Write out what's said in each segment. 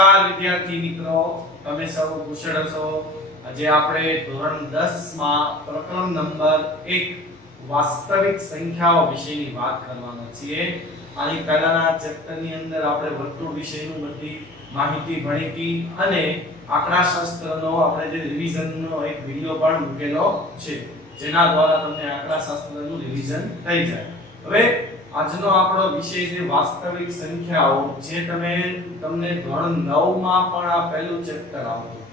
નમસ્કાર વિદ્યાર્થી મિત્રો, તમે સૌ કુશળ છો. આજે આપણે ધોરણ 10 માં પ્રકરણ નંબર 1 વાસ્તવિક સંખ્યાઓ વિશેની વાત કરવાના છીએ. આની પહેલાના ચેપ્ટરની અંદર આપણે વર્તુળ વિશેનું બધી માહિતી ભણી હતી અને આંકડાશાસ્ત્રનો આપણે જે રિવિઝનનો એક વિડિયો પણ મૂકેલો છે, જેના દ્વારા તમને આંકડાશાસ્ત્રનું રિવિઝન થઈ જાય. હવે આજનો આપણો વિષય છે વાસ્તવિક સંખ્યાઓ, જે તમને ધોરણ 9 માં પણ આ પહેલું ચેપ્ટર આવતું.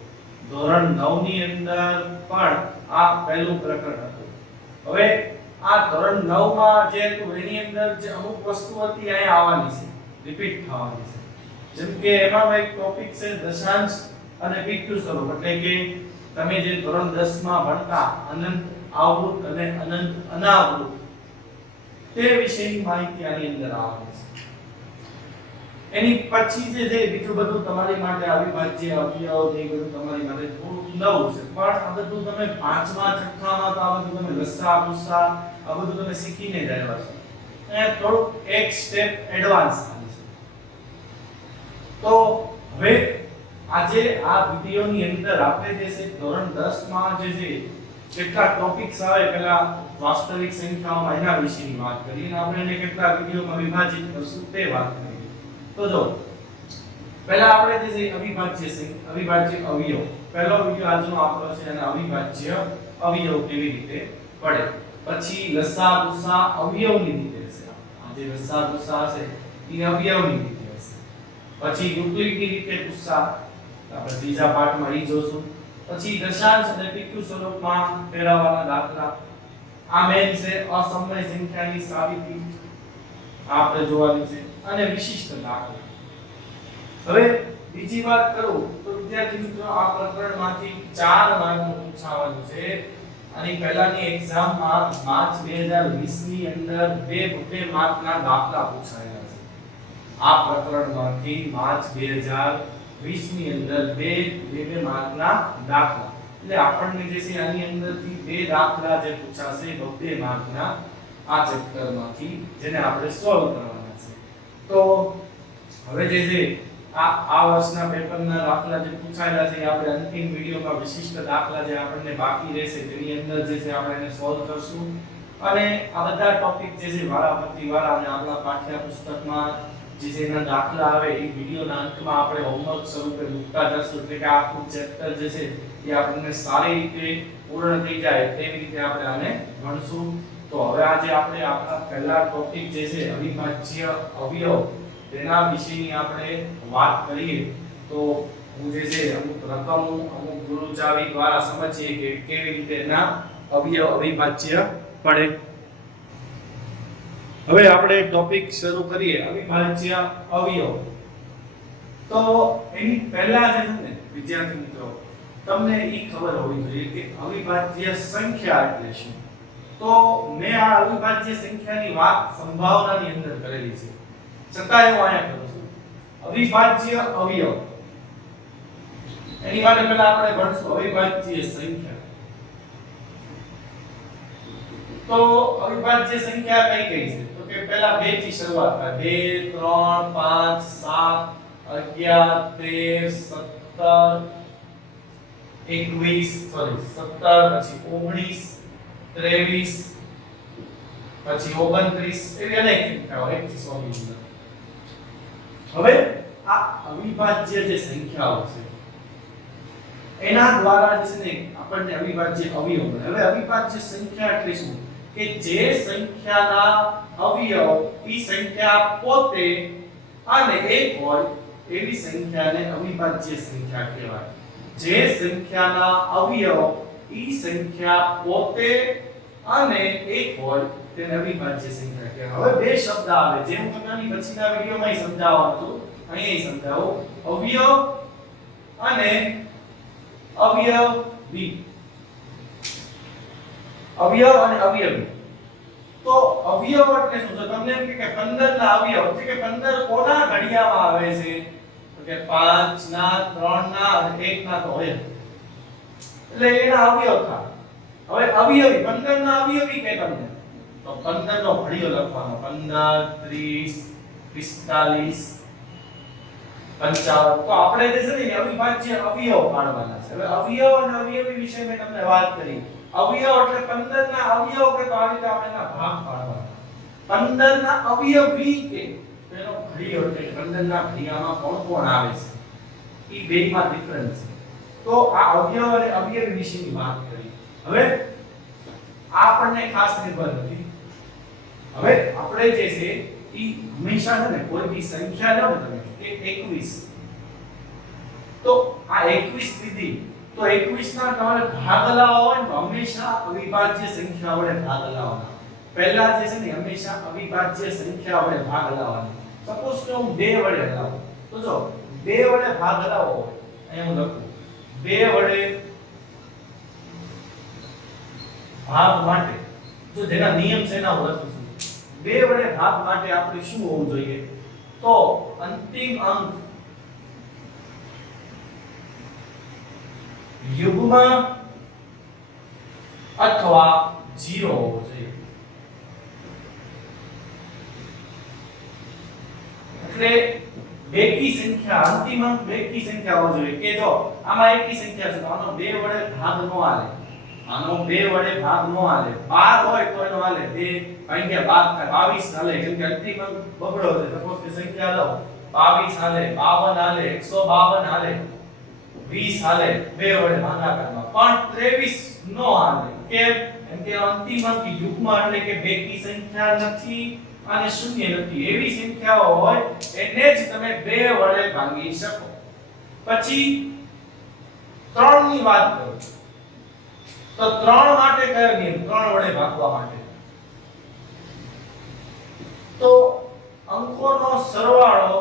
ધોરણ 9 ની અંદર પણ આ પહેલું પ્રકરણ હતું. હવે આ ધોરણ 9 માં જે હતું એની અંદર જે અમુક વસ્તુ હતી અહીં આવવાની છે, રિપીટ થવાની છે. જેમ કે એમાં એક ટોપિક છે દશાંશ અને પીક્યુ સ્વરૂપ, એટલે કે તમે જે ધોરણ 10 માં ભણતા અનંત, આવૃત અને અનંત અનાવૃત, તે વિશેની માહિતી આની અંદર આવવાની છે. એની પછી જે છે બીજું બધું તમારી માટે અવિભાજ્ય, અવયવ, એ બધું તમારી માટે થોડું નવું છે, પણ આ બધું તમે 5મા 6મા તો આ બધું તમે લસા ભૂસા આ બધું તમે શીખીને જ આવ્યા છો. એ થોડું એક સ્ટેપ એડવાન્સ થાય છે. તો હવે આજે આ વિડિયોની અંદર આપણે જે છે ધોરણ 10 માં જે છે કેટલા ટોપિક્સ આવે, પેલા વાસ્તવિક સંખ્યાઓમાં એના વિશેની વાત કરીએ અને આપણે એને કેટલા વિડિયોમાં વિભાજિત કરશું તે વાત કરીએ. તો જો પહેલા આપણે જે છે અવિભાજ્ય અવયવ, પહેલો વિડિયો આજનો આપણો છે અને અવિભાજ્ય અવયવ કેવી રીતે પડે. પછી લસા ભૂસા અવયવની રીતે છે. આ જે લસા ભૂસા છે એ અવયવની રીતે છે. પછી યુક્લિડની રીતે ભૂસા આપણે ત્રીજા પાઠમાં ઈ જોશું. પછી દશાંશ અને પીક્યુ સ્વરૂપમાં ફેરવવાના દાખલા. આ મેન છે અસમય સંખ્યાની સાબિતી, આપણે જોવાની છે, અને વિશિષ્ટ દાખલા. હવે બીજી વાત કરું તો વિદ્યાર્થી મિત્રો, આ પ્રકરણમાંથી 4 માર્કનું પૂછાવાનું છે. અને પહેલાની એક્ઝામમાં માર્ચ 2020 ની અંદર 2 માર્કના દાખલા પૂછાયેલા છે. આ પ્રકરણમાંથી માર્ચ 2020 ની અંદર 2 માર્કના દાખલા, એટલે આપણને જે છે આની અંદરથી 2 દાખલા જે પૂછાશે 2 માર્કના આ ચેપ્ટરમાંથી, જેને આપણે સોલ્વ કરવાના છે. તો હવે જે છે આ વર્ષના પેપરના દાખલા જે પૂછાયેલા છે, આપણે અંતિમ વિડિયોમાં વિશિષ્ટ દાખલા જે આપણને બાકી રહેશે તેની અંદર જે છે આપણે એને સોલ્વ કરશું. અને આ બધા ટોપિક જે છે વારાફરતી વાળા અને આપણા પાઠ્યપુસ્તકમાં જે એના દાખલા આવે એ વિડિયોના અંતમાં આપણે હોમવર્ક સ્વરૂપે મૂકતા જશું, એટલે કે આખું ચેપ્ટર જે છે એ આપણને સારી રીતે પૂર્ણ થઈ જાય તેવી રીતે આપણે આને ભણશું. તો હવે આજે આપણે આપણા પહેલા ટોપિક જે છે અવિભાજ્ય અવયવ, તેના વિશેની આપણે વાત કરીએ. તો હું જે છે અમુક રકમો, અમુક ગુરુચાવી દ્વારા સમજીએ કે કેવી રીતે એના અવયવ અવિભાજ્ય પડે. હવે આપણે ટોપિક શરૂ કરીએ અવિભાજ્ય અવયવ. તો એની પહેલા જે છે ને વિદ્યાર્થી મિત્રો, તમને ઈ ખબર હોવી જોઈએ કે અવિભાજ્ય સંખ્યા એટલે શું. તો મેં આ અવિભાજ્ય સંખ્યાની વાત સંભાવનાની અંદર કરેલી છે, છતાં હું અહીંયા કરું છું અવિભાજ્ય અવયવ. એની માટે પહેલા આપણે ભણશું અવિભાજ્ય સંખ્યા. તો અવિભાજ્ય સંખ્યા કઈ કઈ છે? તો કે પહેલા 2 થી શરૂઆત થાય. 2 3 5 7 11 13 17 પછી 19 23 પછી 29 એવી અનેક સંખ્યાઓ 1 થી 100 ની અંદર. હવે આ અવિભાજ્ય જે સંખ્યાઓ છે એના દ્વારા જે છે ને આપણને અવિભાજ્ય અવયવ મળે. હવે અવિભાજ્ય સંખ્યા એટલે શું? કે જે સંખ્યાના અવયવ ઈ સંખ્યા પોતે અને એક હોય એવી સંખ્યાને અવિભાજ્ય સંખ્યા કહેવાય. જે સંખ્યાના અવયવ ઈ સંખ્યા પોતે અને એક હોય તેને અવિભાજ્ય સંખ્યા કહેવાય. હવે 2 શબ્દ આવે, જે હું તમને પછીના વિડિયોમાં સમજાવવાનો છું, અહીં સમજાવું. અવયવ અને અવયવી. અવયવ અને અવયવી. તો અવયવ એટલે શું? તમને એમ કે 15 ના અવયવ, એટલે કે 15 કોના ઘડિયામાં આવે છે? તો કે 5 ના, 3 ના અને 1 ના તો હોય, એટલે એના અવયવ થાય. હવે અવયવી 15 ના અવયવી કે તમને તો 15 નો ઘડિયો લખવાનો. 15 30 45 55 તો આપણે જે છે ને અવિભાજ્ય અવયવ પાડવાના છે. હવે અવયવ અને અવયવી વિશે મેં તમને વાત કરી. અવયવ એટલે 15 ના અવયવ કે તો આ રીતે આપણે એના ભાગ પાડવાના. 15 ના અવયવી કે તેનો ઘડિયો એટલે 15 ના ઘડિયામાં કોણ કોણ આવે છે ઈ બેમાં ડિફરન્સ છે. તો આ અવયવ અને અવયવી વિશેની વાત કરી. હવે આ આપણને ખાસ નિર્ભર નથી. હવે આપણે જે છે ઈ હંમેશા છે ને કોઈ બી સંખ્યા લો ને તમે કે 21 તો આ 21 દીધી તો 21 ના તમારે ભાગ લાવવા હોય તો હંમેશા અવિભાજ્ય સંખ્યા વડે ભાગ લાવવાના. પહેલા જે છે ને હંમેશા અવિભાજ્ય સંખ્યા વડે ભાગ લાવવાનો. સપોઝ કે હું 2 વડે લાવું તો જો 2 વડે ભાગ લાવો અહીં હું લખું 2 વડે ભાગ માટે જો જેના નિયમ છે એના હું લખું છું. 2 વડે ભાગ માટે આપણે શું હોવું જોઈએ તો અંતિમ અંક યુગ્મ અથવા 0 હોવો જોઈએ. એટલે બેકી સંખ્યા અંતિમ અંક બેકી સંખ્યા હોવો જોઈએ કે જો આમાં એકી સંખ્યા છે તો આનો 2 વડે ભાગ નો હાલે. આનો 2 વડે ભાગ નો હાલે. 12 હોય તો એનો હાલે 2 ભાગ્યા 12 થાય 22 હાલે કેમ કે અંતિમ અંક બગડો છે. સપોઝ કે સંખ્યા લો 22 હાલે 52 હાલે 152 હાલે 20 હાલે 2 વડે ભાગાકારમાં પણ 23 નો હાલે. કેમ કે અંતિમ અંક યુગ્મ એટલે કે બેકી સંખ્યા નથી અને શૂન્ય નથી. એવી સંખ્યાઓ હોય એને જ તમે 2 વડે ભાગી શકો. પછી 3 ની વાત કરો તો 3 માટે કયો નિયમ 3 વડે ભાગવા માટે તો અંકોનો સરવાળો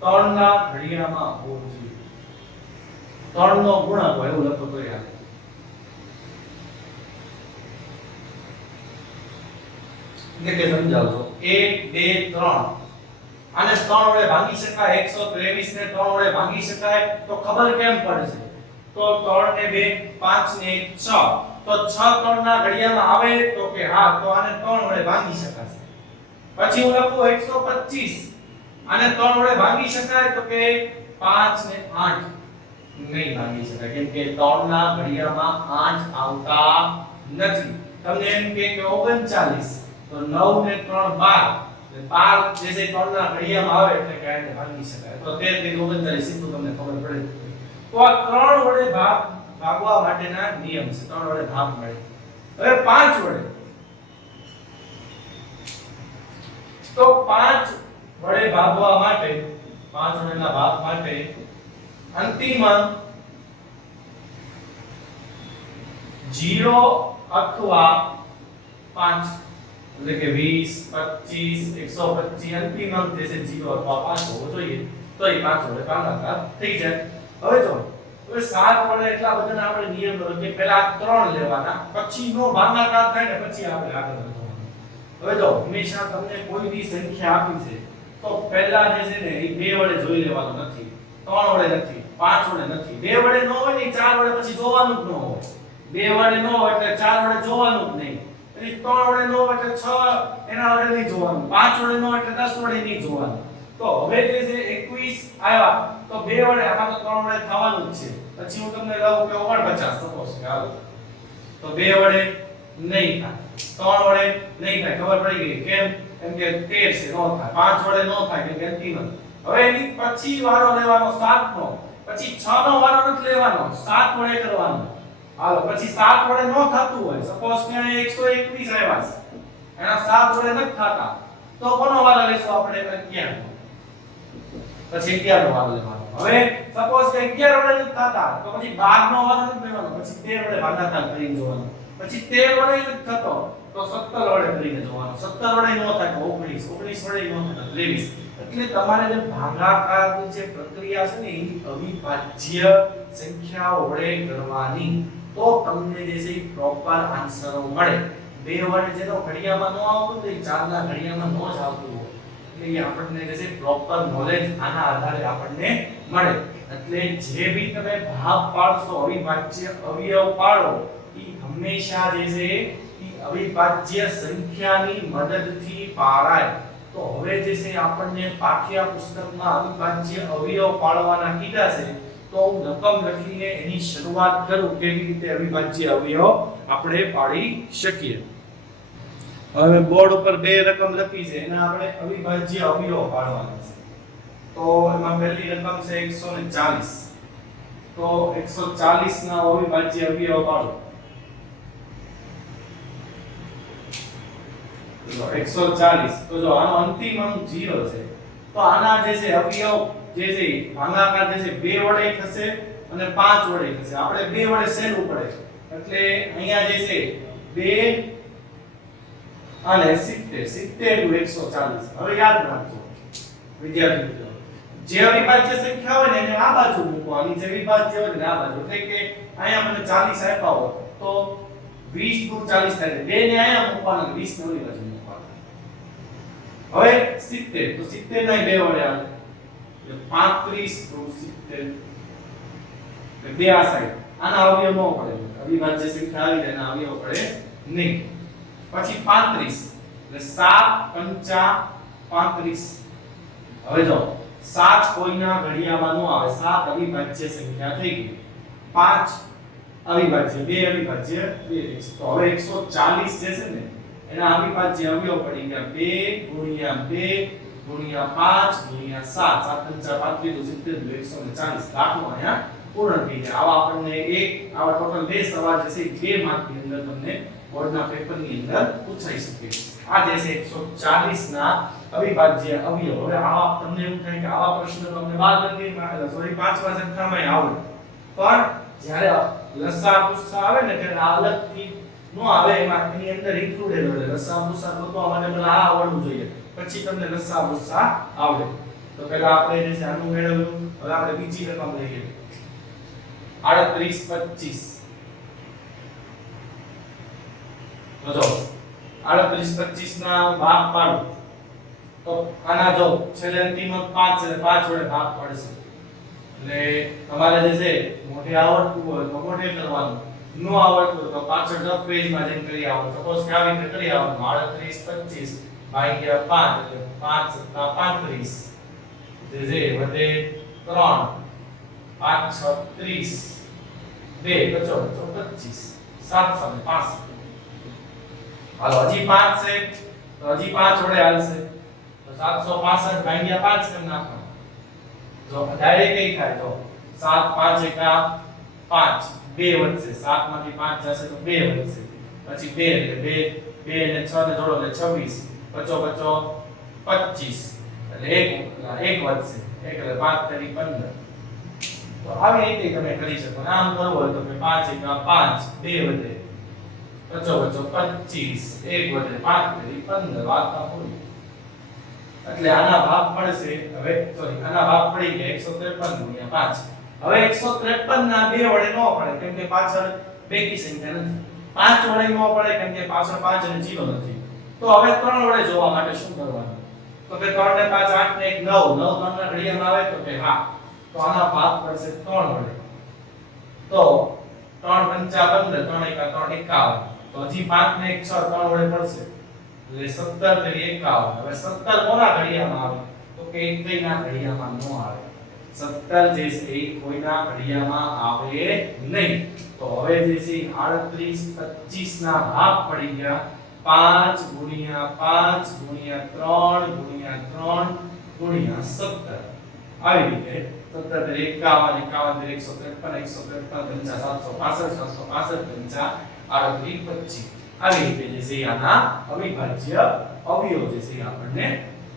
3 ના ઘડિયામાં હોવો જોઈએ. 3 નો ગુણક હોય એવું લખો તો યાર એટલે સમજાવજો 1 2 3 આને 3 વડે ભાગી શકાય. 123 ને 3 વડે ભાગી શકાય તો ખબર કેમ પડશે તો 3 ને 2 5 ને 1 6 તો 6 3 ના ઘડિયામાં આવે તો કે હા તો આને 3 વડે ભાગી શકાશે. પછી હું લખું 125 આને 3 વડે ભાગી શકાય તો કે 5 ને 8 નહીં ભાગી શકાય કેમ કે 3 ના ઘડિયામાં 8 આવતા નથી. તમને એમ કે 39 તો 9 ને 3 12 જે છે 3 ના ઘડિયામાં આવે એટલે કે આને ભાગી શકાય તો 13 થી 39 સીધું તમને ખબર પડે. તો આ 3 વડે ભાગવા માટેના નિયમ છે. 3 વડે ભાગ મળે. હવે 5 વડે તો 5 વડે ભાગવા માટે 5 વડેના ભાગ માટે અંતિમ અંક 0 અથવા 5 એટલે કે 20 25 125 અંતિમ અંક જે છે 0 અથવા 5 હોવો જોઈએ તો એ 5 વડે ભાગાકાર થઈ જાય. હવે જો હવે 7 વડે એટલા બધાના આપણે નિયમ કરો કે પહેલા 3 લેવાના પછી નો ભાગાકાર થાય ને પછી આપણે આગળ વધવાનું. હવે જો હંમેશા તમને કોઈ બી સંખ્યા આપી છે તો પહેલા જે છે ને એ 2 વડે જોઈ લેવાનું નથી 3 વડે નથી 5 વડે નથી 2 વડે ન હોય ને 4 વડે પછી જોવાનું જ ન હોય. 2 વડે ન હોય એટલે 4 વડે જોવાનું જ નહીં. પછી 3 વડે ન હોય એટલે 6 એના વડે નહીં જોવાનું. 5 વડે ન હોય એટલે 10 વડે નહીં જોવાનું. તો હવે જે છે 21 આવ્યા તો 2 વડે આમાં તો 3 વડે થવાનું જ છે. પછી હું તમને લઉં કે 49 સપોઝ કે હાલો તો 2 વડે નહીં થાય 3 વડે નહીં થાય ખબર પડી ગઈ કેમ કેમ કે 13 છે નો થાય 5 વડે નો થાય કે અંતિમ. હવે એની પછી વારો લેવાનો 7 નો પછી 6 નો વારો નથી લેવાનો 7 વડે કરવાનો. હાલો પછી 7 વડે નો થતું હોય સપોઝ કે 121 આવ્યા છે એના 7 વડે નથી થતા તો કોનો વારો લેશું આપણે 11 પછી 11 નો વારો લેવાનો. હવે સપોઝ કે 11 વડે નથી થતા તો પછી 12 નો વારો નથી લેવાનો પછી 13 વડે ભાગાકાર કરીને જોવાનો. પછી 13 વડે નથી થતો તો 17 વડે કરીને જોવાનો. 17 વડે નો થાય તો 19 19 વડે નો થાય તો 23. એટલે તમારે જે ભાગાકારની જે પ્રક્રિયા છે ને એ અવિભાજ્ય સંખ્યાઓ વડે કરવાની તો તમને જે છે પ્રોપર આન્સરો મળે. 2 વડે જેનો ઘડિયામાં નો આવતું તો 4 ના ઘડિયામાં નો જ આવતું હોય એટલે એ આપણને જે છે પ્રોપર નોલેજ આના આધારે આપણને મળે. એટલે જે બી તમે ભાગ પાડશો અવિભાજ્ય અવયવ પાડો એ હંમેશા જે છે એ અવિભાજ્ય સંખ્યાની મદદથી પાડાય. તો હવે જે છે આપણને પાઠ્ય પુસ્તકમાં અવિભાજ્ય અવયવ પાડવાના કીધા છે, તો હું રકમ લખીને એની શરૂઆત કરું કેવી રીતે અવિભાજ્ય અવયવ આપણે પાડી શકીએ. હવે બોર્ડ ઉપર બે રકમ લખી છે, એના આપણે અવિભાજ્ય અવયવ પાડવાના છે. તો એમાં પહેલી રકમ છે 140. તો 140 ના અવિભાજ્ય અવયવ પાડો. તો 140, તો જો આનો અંતિમ અંક 0 છે, તો આના જે છે અવયવ જે છે ભાગાકાર જે છે 2 વડે થશે અને 5 વડે થશે. આપણે 2 વડે સહેલું પડે એટલે અહીંયા જે છે 2 અને 70 નું 140. હવે યાદ રાખજો વિદ્યાર્થી મિત્રો, જે અવિભાજ્ય સંખ્યા હોય ને એને આ બાજુ મૂકવાની, જે વિભાજ્ય હોય ને આ બાજુ. એટલે કે અહીંયા મને 40 આપ્યા હોય તો 20 દૂર 40 થાય, 2 ને અહીંયા મૂકવાના, 20 ને ઓલી બાજુ મૂકવાના. હવે 70, તો 70 ના 2 વડે આવે એટલે 35 દૂર 70 એટલે 2 આ સાઈડ. આના અવયવ ન પડે, અવિભાજ્ય સંખ્યા આવી જાય એના અવયવ પડે નહીં. પછી 35 એટલે 7 5 35. હવે જો 7 કોઈના ઘડિયામાં નો આવે, 7 અવિભાજ્ય સંખ્યા થઈ ગઈ. 5 અવિભાજ્ય, 2 અવિભાજ્ય 2. તો હવે 140 જે છે ને એના અવિભાજ્ય અવયવ પડી ગયા 2 ગુણ્યા 5 ગુણ્યા 7, 7 5 35 140. દાખલો અહીંયા પૂર્ણ થઈ જાય. આવા આપણને આવા ટોટલ 2 સવાલ જે છે 2 માર્ક ની અંદર તમને બોર્ડના પેપરની અંદર પૂછાઈ શકે. આ જે છે 140 ના અવિભાજ્ય અવયવ. હવે આવા તમને એવું થાય કે આવા પ્રશ્નો તમને 12 ગણિતમાં સોરી 5મા જથ્થામાં આવડે, પણ જ્યારે લસા ગુસ્સા આવે ને ત્યારે આ અલગથી નો આવે, એમાં એની અંદર ઇન્ક્લુડેડ હોય. લસા ગુસ્સા ગોતવા માટે પહેલા આ આવડવું જોઈએ, પછી તમને લસા ગુસ્સા આવડે. તો પહેલા આપણે જે છે આનું મેળવ્યું. હવે આપણે બીજી રકમ લઈએ 38 25. તો જો 38 25 ના ભાગ પાડો તો આના જો છેલ્લે અંતિમ 5 છે, 5 વડે ભાગ પડશે. એટલે તમારે જે છે મોઢે આવડતું હોય તો મોઢે કરવાનું, નો આવડતું હોય તો પાછળ રફ પેજમાં જઈને કરી આવો. સપોઝ કે આવી રીતે કરી આવો 38 25 ભાગ્યા 5 એટલે 5 + 35 જે વધે 3 5 6 30 2 બચો 25 750. હાલો હજી 5 છે તો હજી 5 વડે હાલશે તો 765 ભાગ્યા 5 કેમ નાખવાનું? જો ડાયરેક્ટ કઈ થાય તો 7 5 એકા 5, 2 વધશે. 7 માંથી 5 જશે તો 2 વધશે. પછી 2 એટલે 2 અને 6 ને જોડો એટલે 26, બચો 25 એટલે 1 વધશે. 1 એટલે 5 તરી 15. તો આવી રીતે તમે કરી શકો. આમ કરવું હોય તો 5 એકા 5, 2 વધે, બચો 25, 1 વધે 5 તરી 15. વાતમાં પૂરી. એટલે આના ભાગ મળશે. હવે સોરી આના ભાગ પડી ગયા 153 ગુણ્યા 5. હવે 153 ના 2 વડે નો પડે કેમ કે પાછળ બેકી સંખ્યા નથી. 5 વડે નો પડે કેમ કે પાછળ 5 અને 0 નથી. તો હવે 3 વડે જોવા માટે શું કરવાનું? તો કે 3 ને 5 8 ને 1 9, 9 3 ના ઘડિયામાં આવે તો કે હા, તો આના ભાગ પડશે 3 વડે. તો 3 5 15, 3 એકા 3 51. તો હજી 5 ને 1 6, 3 વડે પડશે એટલે 17 તરી 51. હવે 17 કોના ઘડિયામાં આવે? તો કે એકના ઘડિયામાં નો આવે. 17 જે છે એ કોઈના ઘડિયામાં આવે નહીં. તો હવે જે છે 38 25 ના ભાગ પડી ગયા 5 ગુણ્યા 5 ગુણ્યા 3 ગુણ્યા 3 ગુણ્યા 17. આવી રીતે 17 તરી 51, 51 તરી 153, 153 765, 765 38 25. આવી રીતે જે છે આના અવિભાજ્ય અવયવ જે છે આપણને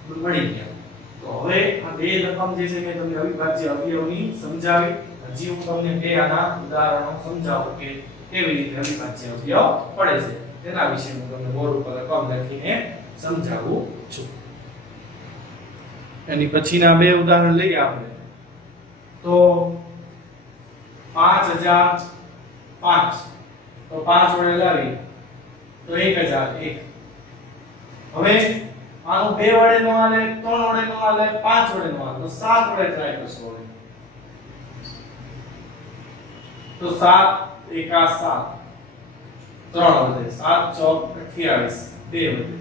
મળી ગયા. તો હવે આ બે રકમ જે છે મેં તમને અવિભાજ્ય અવયવની સમજાવી. હજી હું તમને બે આના ઉદાહરણો સમજાવું કે કેવી રીતે અવિભાજ્ય અવયવ પડે છે. તેના વિશે હું તમને બોર્ડ ઉપર રકમ લખીને સમજાવું છું. એની પછીના બે ઉદાહરણ લઈએ આપણે. તો 5005 તો 5 વડે લાવી તો 1001. હવે આનું 2 વડે નો આલે, 3 વડે નો આલે, 5 વડે નો આલે, તો 7 વડે ટ્રાય કરશો. તો 7 એકા 7, 3 વધે, 7 ચોક 28, 2 વધે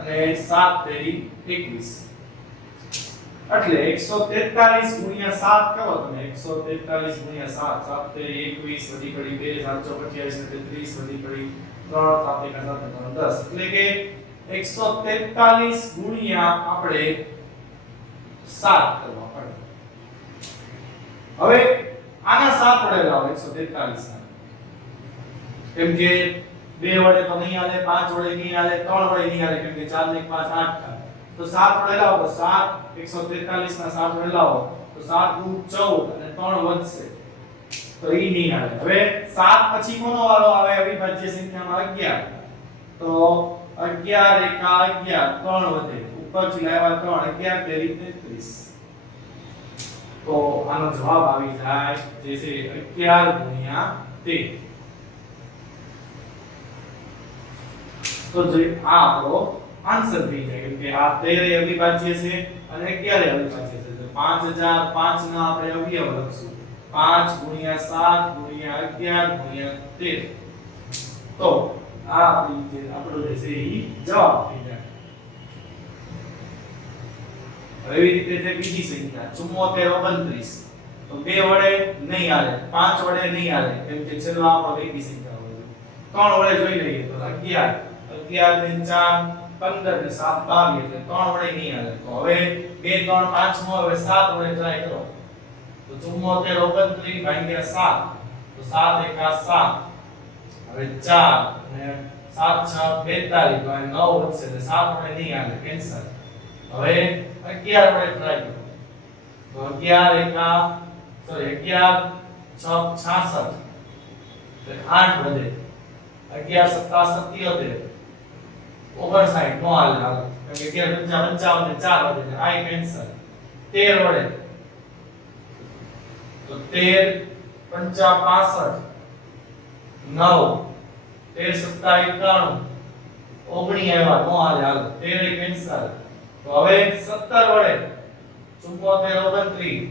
અને 7 તેરી 21 એટલે 143 ગુણ્યા 7 કરો તમે 143 ગુણ્યા 7 7 તેરી 21 વધી પડી 2 7 28 ને 30 વધી પડી 3 7 1 7 10 એટલે કે 143 ગુણ્યા આપણે 7 કરવા પડે. હવે આના 7 વડે લાવો 143 ના, કેમ કે 2 વડે તો નહીં આલે, 5 વડે નહીં આલે, 3 વડે નહીં આલે, કેમ કે 4 ને 5 8 થાય. તો 7 વડે લાવો તો 7 143 ના 7 વડે લાવો તો 7 * 14 અને 3 વધશે તો ઈ નહીં આવે. હવે 7 પછી કોનો વારો આવે અવિભાજ્ય સંખ્યામાં 11 તો 11 એકા 11 3 વધે ઉપરથી લાવ્યા 3 11 તેરી 33 તો આનો જવાબ આવી જાય જે છે 11 ગુણ્યા 13. તો જે આ આપણો આન્સર થઈ જાય કેમ કે આ 13 અવિભાજ્ય છે અને 11 અવિભાજ્ય છે તો 5005 ના આપણે અવયવ લખશું 5 ગુણ્યા 7 ગુણ્યા 11 ગુણ્યા 13 તો આ આપણો જે છે ઈ જવાબ થઈ જાય. એવી રીતે છે બીજી સંખ્યા 74 29 તો 2 વડે નહીં આવે 5 વડે નહીં આવે કેમ કે છેલ્લો આપણો બેકી સંખ્યા હોય 3 વડે જોઈ લઈએ તો 11 11 ને 4 15 ને 7 22 એટલે 3 વડે નહીં આવે તો હવે 2 3 5 નો હવે 7 વડે ટ્રાય કરો તો 74 29 ભાગ્યા 7 તો 7 એકા 7 હવે 4 અને 7 6 42 તો 9 વધશે એટલે 7 વડે નહીં આવે કેન્સલ. હવે 11 વડે ટ્રાય કરો તો 11 એકા સોરી 11 6 66 એટલે 8 વધે 11 7 77 59 નો હાલે હાલો કેમ કે 11 55 ને 4 વધે એટલે આઈ કેન્સલ. 13 વડે તો 13 55 9 13 7 91 આવ્યા નો હાલે હાલો 13 કેન્સલ. તો હવે 17 વડે 74 29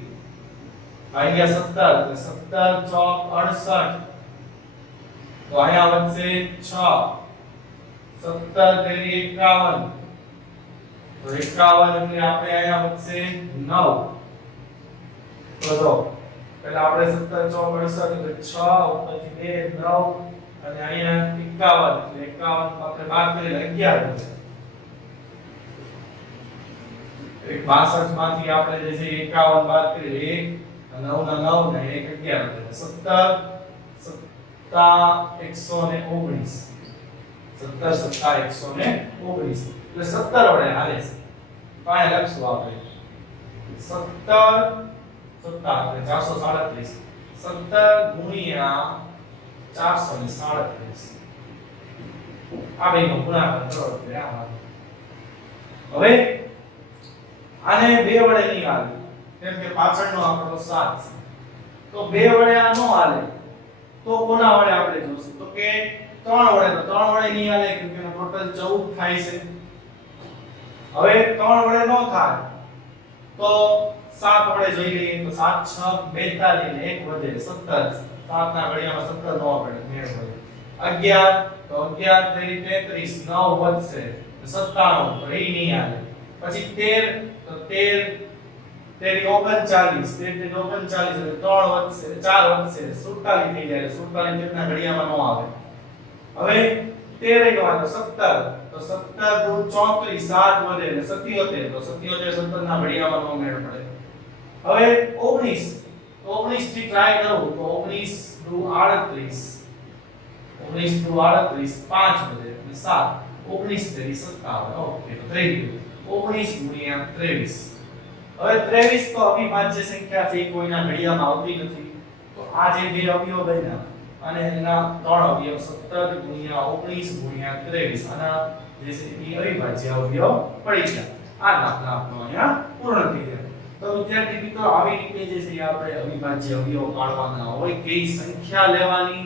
ભાગ્યા 17 એટલે 17 ચોક 68 તો અહીંયા વધશે 6 17 તેરી 51 તો 51 એટલે આપણે અહીંયા વધશે 9 તો જો પહેલા આપણે 17 ચોક 68 એટલે 6 ઉપરથી 2 9 અને અહીંયા 51 એટલે 51 આપણે બાદ કરી 11 વધશે. 62 માંથી આપણે જે છે 51 બાદ કરી 1 9 ના 9 ને 1 11 17 119 17 119 એટલે 17 વડે હાલે છે. તો અહીંયા લખશું આપણે 17 17 એટલે 437 17 ગુણ્યા 437 આ બેનો ગુણાકાર કરો એટલે આ હવે આને 2 વડે નહીં હાલે કેમ કે પાછળનો આંકડો 7 છે તો 2 વડે આ નો હાલે તો કોના વડે આપણે જોશું તો કે 3 વડે તો 3 વડે નહીં હાલે કેમ કે ટોટલ 14 થાય છે. હવે 3 વડે નો થાય તો 7 વડે જોઈ લઈએ તો 7 6 42 ને 1 વધે 17 7 ના ઘડિયામાં 17 નો આપણે મેળ પડે 11 તો 11 તેરી 33 9 વધશે 97 તો એ નહીં હાલે. પછી 13 તો 13 તેરી 39 તેરી 39 એટલે 3 વધશે 4 વધશે 47 થઈ જાય 47 ના ઘડિયામાં નો આવે. હવે 13 ગયો 17 તો 17 દુ 34 7 વધે એટલે 77 તો 77 17 ના ઘડિયામાં નો મેળ પડે. હવે 19 તો 19 થી ટ્રાય કરું તો 19 દુ 38 19 દુ 38 5 વધે અને 7 19 તેરી 57 ઓકે તો થઈ ગયું 19 ગુણ્યા 23. હવે 23 તો અવિભાજ્ય સંખ્યા છે કોઈના ઘડિયામાં આવતી નથી તો આ જે બે અવયવ બન્યા અને એના ત્રણ અવયવ 17 ગુણ્યા 19 ગુણ્યા 23 આના જે છે એ અવિભાજ્ય અવયવ પડી ગયા. આ દાખલા આપણો અહીંયા પૂર્ણ થઈ ગયો. તો વિદ્યાર્થી મિત્રો આવી રીતે જે છે આપણે અવિભાજ્ય અવયવ કાઢવાના હોય કઈ સંખ્યા લેવાની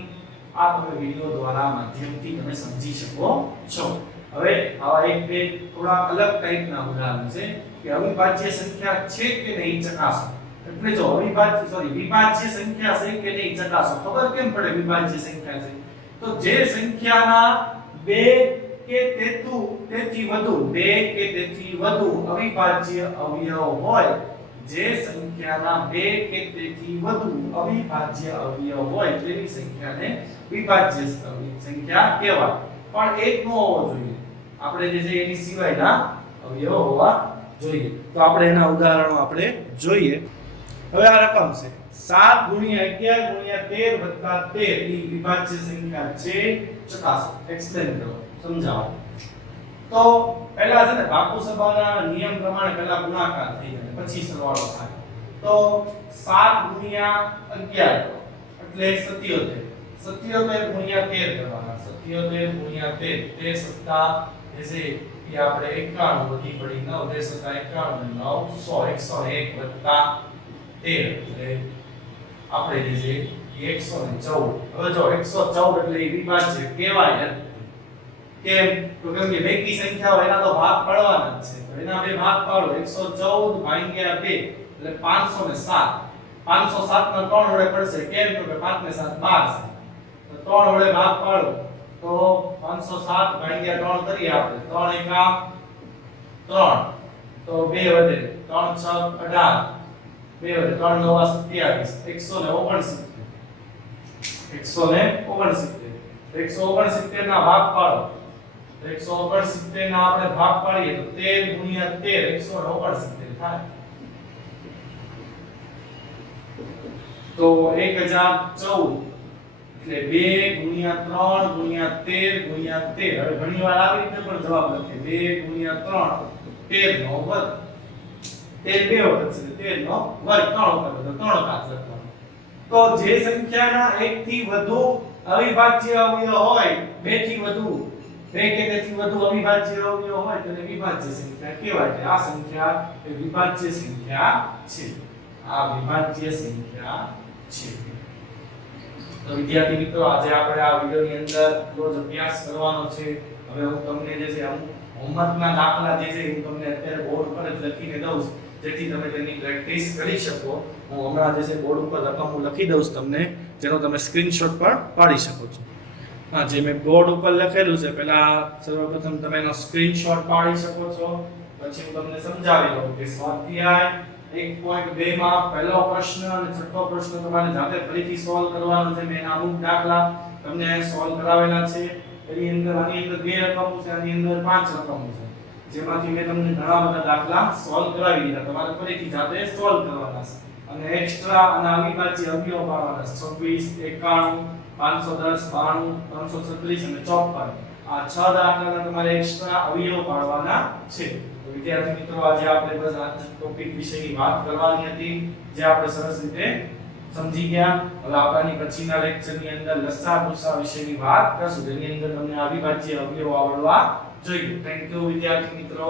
આ તમે વિડિયો દ્વારા માધ્યમથી તમે સમજી શકો છો. હવે આવા એક બે થોડા અલગ ટાઈપના ઉદાહરણ છે કે અવિભાજ્ય સંખ્યા છે કે નહીં ચકાસો. એટલે જો વિભાજ્ય સંખ્યા છે કે નહીં ચકાસો. ખબર કેમ પડે વિભાજ્ય સંખ્યા છે? તો જે સંખ્યાના બે કે તેથી વધુ બે કે તેથી વધુ અવિભાજ્ય અવયવ હોય, જે સંખ્યાના બે કે તેથી વધુ અવિભાજ્ય અવયવ હોય તેવી સંખ્યાને વિભાજ્ય સંખ્યા કહેવાય. પણ એક નો હોવો જોઈએ, આપણે જે છે એની સિવાયના અવયવ હોવા જોઈએ. તો આપણે એના ઉદાહરણો આપણે જોઈએ. હવે આ રકમ છે 7 * 11 * 13 + 13 એ વિભાજ્ય સંખ્યા છે. ચકાસો, એક્સપ્લેન કરો, સમજાવો. તો પહેલા છે ને ભાગોસભાના નિયમ પ્રમાણે પહેલા ગુણાકાર થઈ જાય પછી સરવાળો થાય. તો 7 * 11 એટલે 77. 77 * 13 કરવાના. 77 * 13 તે સત્તા જે છે એ આપણે 91 વધી પડી 9 તે સત્તા 91 9 100 101 + 13 એટલે આપણે જે છે 114. હવે જો 114 એટલે એ વિભાજ્ય કહેવાય ને. કેમ? તો કેમ કે બેકી સંખ્યાઓ એના તો ભાગ પાડવાના જ છે. તો એના બે ભાગ પાડો 114 / 2 એટલે 507. 507 ના 3 વડે પડશે. કેમ? તો કે 5 ને 7 12 છે. તો 3 વડે ભાગ પાડો તો 507 / 3 કરીએ આપણે. 3 એકા 3 તો 2 વધે 3 6 18 2 વધે 3 9 27 169 ના ભાગ પાડો. 169 ના આપણે ભાગ પાડીએ તો 13 * 13 169 થાય. તો 1014 એટલે 2 * 3 * 13 * 13. હવે ઘણીવાર આવી રીતે પણ જવાબ લખીએ 2 * 3 13 નો વર્ગ. 13 બે વખત છે 13 નો વર્ગ 3 વખત તો 3 ઘાત લખવાનો. તો જે સંખ્યાના એક થી વધુ અવિભાજ્ય અવયવ હોય, બે થી વધુ બે કે તેથી વધુ અવિભાજ્ય અવયવ હોય તેને વિભાજ્ય સંખ્યા કહેવાય. આ સંખ્યા એ વિભાજ્ય સંખ્યા છે. આ વિભાજ્ય સંખ્યા છે. તો વિદ્યાર્થી મિત્રો, આજે આપણે આ વિડિયોની અંદર રોજ અભ્યાસ કરવાનો છે. હવે હું તમને જે છે અમુક હોમવર્કના દાખલા જે છે હું તમને અત્યારે બોર્ડ પર જ લખીને દઉં છું, જેથી તમે તેની પ્રેક્ટિસ કરી શકો. હું હમણાં જે છે બોર્ડ ઉપર રકમો લખી દઉં છું તમને, જેનો તમે સ્ક્રીનશોટ પણ પાડી શકો છો. હા, જે મેં બોર્ડ ઉપર લખેલું છે પહેલા સર્વપ્રથમ તમે એનો સ્ક્રીનશોટ પાડી શકો છો. પછી હું તમને સમજાવી દઉં કે સ્વાધ્યાય 1.2 માં પહેલો પ્રશ્ન અને છઠ્ઠો પ્રશ્ન તમારે જાતે ફરીથી સોલ્વ કરવાનો છે. મેં અમુક દાખલા તમને સોલ્વ કરાવેલા છે. એની અંદર આની અંદર 2 રકમો છે, આની અંદર 5 રકમો છે, જેમાંથી મેં તમને ઘણા બધા દાખલા સોલ્વ કરાવી દીધા. તમારે ફરીથી જાતે સોલ્વ કરવાના છે. અને એક્સ્ટ્રા અને અવિભાજ્ય અવયવ પાડવાના છે. 26 91 510 92 336 અને 54. આ 6 દાખલાના તમારે એક્સ્ટ્રા અવયવ પાડવાના છે. તો વિદ્યાર્થી મિત્રો, આજે આપણે બસ આ ટોપિક વિશેની વાત કરવાની હતી, જે આપણે સરસ રીતે સમજી ગયા. હવે આપણાની પછીના લેક્ચરની અંદર લસા ભૂસા વિશેની વાત કરશું, જેની અંદર તમને અવિભાજ્ય અવયવ આવડવા જોઈએ. થેન્ક યુ વિદ્યાર્થી મિત્રો.